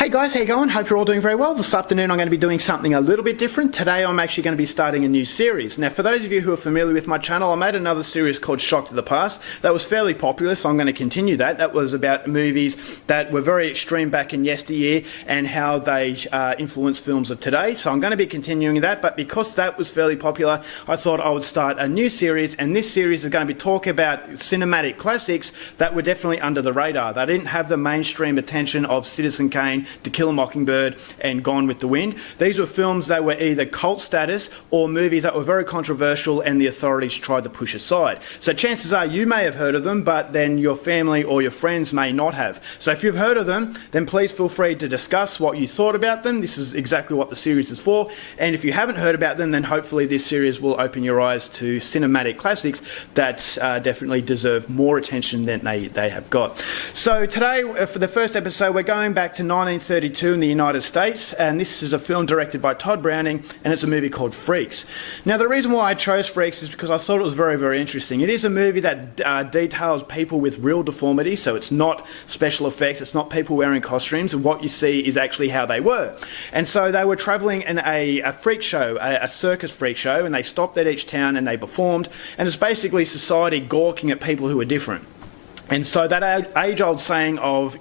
Hey guys, how you going? Hope you're all doing very well. This afternoon I'm going to be doing something a little bit different. Today I'm actually going to be starting a new series. Now for those of you who are familiar with my channel, I made another series called Shock to the Past. That was fairly popular, so I'm going to continue that. That was about movies that were very extreme back in yesteryear and how they influenced films of today. So I'm going to be continuing that, but because that was fairly popular, I thought I would start a new series, and this series is going to be talking about cinematic classics that were definitely under the radar. They didn't have the mainstream attention of Citizen Kane, To Kill a Mockingbird and Gone with the Wind. These were films that were either cult status or movies that were very controversial and the authorities tried to push aside. So chances are you may have heard of them, but then your family or your friends may not have. So if you've heard of them, then please feel free to discuss what you thought about them. This is exactly what the series is for. And if you haven't heard about them, then hopefully this series will open your eyes to cinematic classics that definitely deserve more attention than they have got. So today, for the first episode, we're going back to 1932 in the United States, and this is a film directed by Todd Browning, and it's a movie called Freaks. Now the reason why I chose Freaks is because I thought it was very, very interesting. It is a movie that details people with real deformities, so it's not special effects, it's not people wearing costumes, and what you see is actually how they were. And so they were travelling in a freak show, a circus freak show, and they stopped at each town and they performed, and it's basically society gawking at people who are different. And so that age-old saying of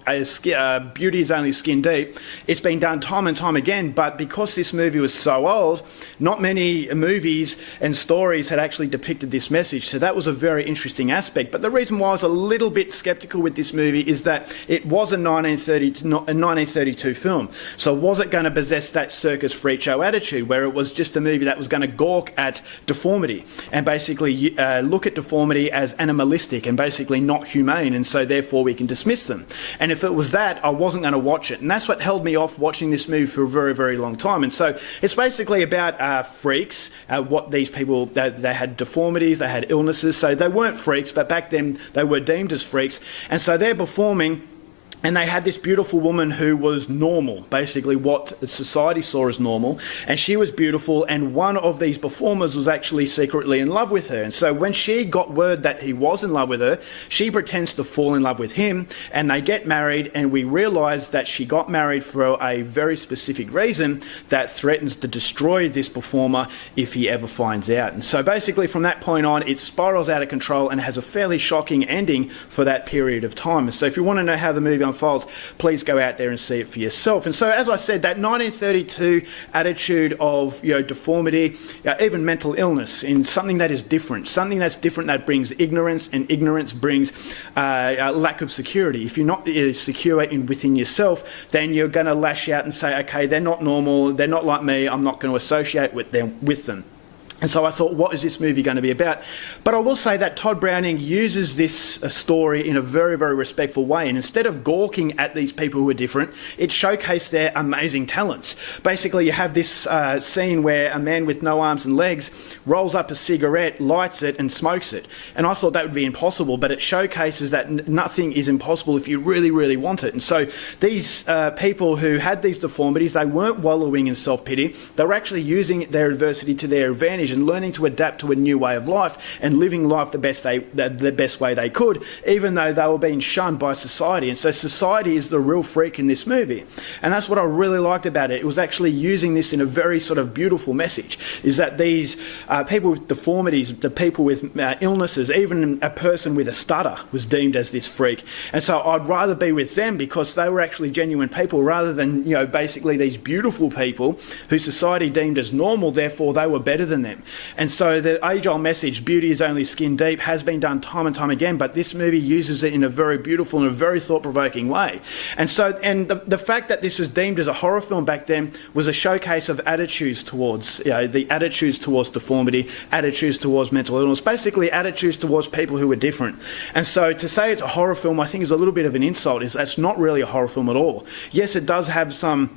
beauty is only skin deep, it's been done time and time again, but because this movie was so old, not many movies and stories had actually depicted this message, so that was a very interesting aspect. But the reason why I was a little bit sceptical with this movie is that it was a 1932 film, so was it going to possess that circus freak show attitude, where it was just a movie that was going to gawk at deformity, and basically look at deformity as animalistic and basically not humane, and so therefore we can dismiss them. And if it was that, I wasn't going to watch it, and that's what held me off watching this movie for a very, very long time. And so it's basically about freaks, what these people, they had deformities, they had illnesses, so they weren't freaks, but back then they were deemed as freaks, and so they're performing. And they had this beautiful woman who was normal, basically what society saw as normal, and she was beautiful, and one of these performers was actually secretly in love with her. And so when she got word that he was in love with her, she pretends to fall in love with him, and they get married, and we realise that she got married for a very specific reason that threatens to destroy this performer if he ever finds out. And so basically from that point on, it spirals out of control and has a fairly shocking ending for that period of time. And so if you want to know how the movie unfolds, please go out there and see it for yourself. And so as I said, that 1932 attitude of deformity, even mental illness, in something that is different, something that's different that brings ignorance, and ignorance brings a lack of security. If you're not secure within yourself, then you're going to lash out and say, okay, they're not normal, they're not like me, I'm not going to associate with them. And so I thought, what is this movie going to be about? But I will say that Todd Browning uses this story in a very, very respectful way. And instead of gawking at these people who are different, it showcased their amazing talents. Basically, you have this scene where a man with no arms and legs rolls up a cigarette, lights it, and smokes it. And I thought that would be impossible, but it showcases that nothing is impossible if you really, really want it. And so these people who had these deformities, they weren't wallowing in self-pity. They were actually using their adversity to their advantage and learning to adapt to a new way of life and living life the best way they could, even though they were being shunned by society. And so society is the real freak in this movie. And that's what I really liked about it. It was actually using this in a very sort of beautiful message, is that these people with deformities, the people with illnesses, even a person with a stutter was deemed as this freak. And so I'd rather be with them because they were actually genuine people rather than, basically these beautiful people who society deemed as normal, therefore they were better than them. And so the age-old message, beauty is only skin deep, has been done time and time again, but this movie uses it in a very beautiful and a very thought-provoking way. And so, the fact that this was deemed as a horror film back then was a showcase of attitudes towards, the attitudes towards deformity, attitudes towards mental illness, basically attitudes towards people who are different. And so to say it's a horror film, I think is a little bit of an insult. That's not really a horror film at all. Yes, it does have some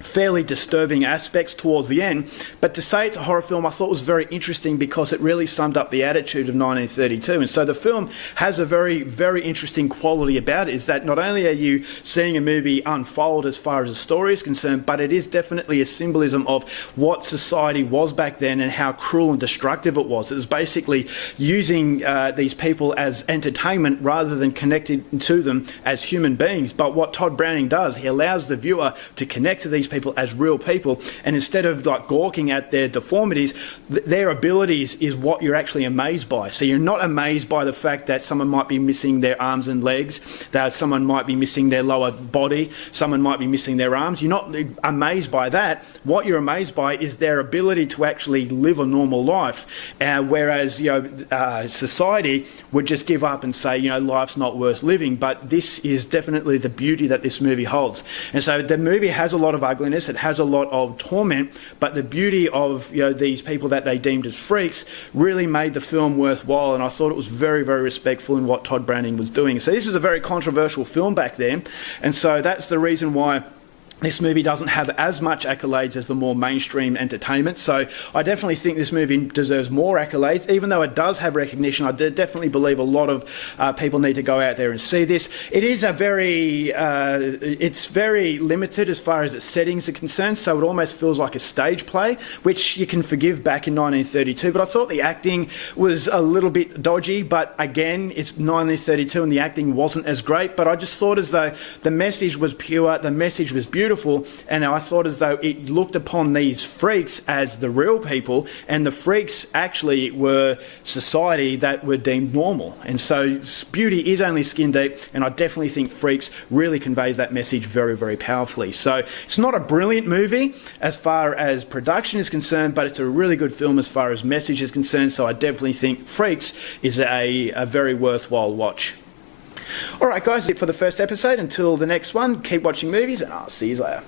fairly disturbing aspects towards the end, but to say it's a horror film I thought was very interesting because it really summed up the attitude of 1932. And so the film has a very, very interesting quality about it, is that not only are you seeing a movie unfold as far as the story is concerned, but it is definitely a symbolism of what society was back then and how cruel and destructive it was. It was basically using these people as entertainment rather than connecting to them as human beings. But what Todd Browning does, he allows the viewer to connect to these people as real people, and instead of like gawking at their deformities, their abilities is what you're actually amazed by. So you're not amazed by the fact that someone might be missing their arms and legs, that someone might be missing their lower body, someone might be missing their arms. You're not amazed by that. What you're amazed by is their ability to actually live a normal life, whereas society would just give up and say, life's not worth living. But this is definitely the beauty that this movie holds. And so the movie has a lot of ugliness, it has a lot of torment, but the beauty of these people that they deemed as freaks really made the film worthwhile, and I thought it was very, very respectful in what Todd Browning was doing. So this was a very controversial film back then, and so that's the reason why this movie doesn't have as much accolades as the more mainstream entertainment. So I definitely think this movie deserves more accolades. Even though it does have recognition, I definitely believe a lot of people need to go out there and see this. It is it's very limited as far as its settings are concerned, so it almost feels like a stage play, which you can forgive back in 1932. But I thought the acting was a little bit dodgy, but again, it's 1932 and the acting wasn't as great. But I just thought as though the message was pure, the message was beautiful, and I thought as though it looked upon these freaks as the real people, and the freaks actually were society that were deemed normal. And so beauty is only skin deep, and I definitely think Freaks really conveys that message very, very powerfully. So it's not a brilliant movie as far as production is concerned, but it's a really good film as far as message is concerned, so I definitely think Freaks is a very worthwhile watch. Alright guys, that's it for the first episode. Until the next one, keep watching movies and I'll see you later.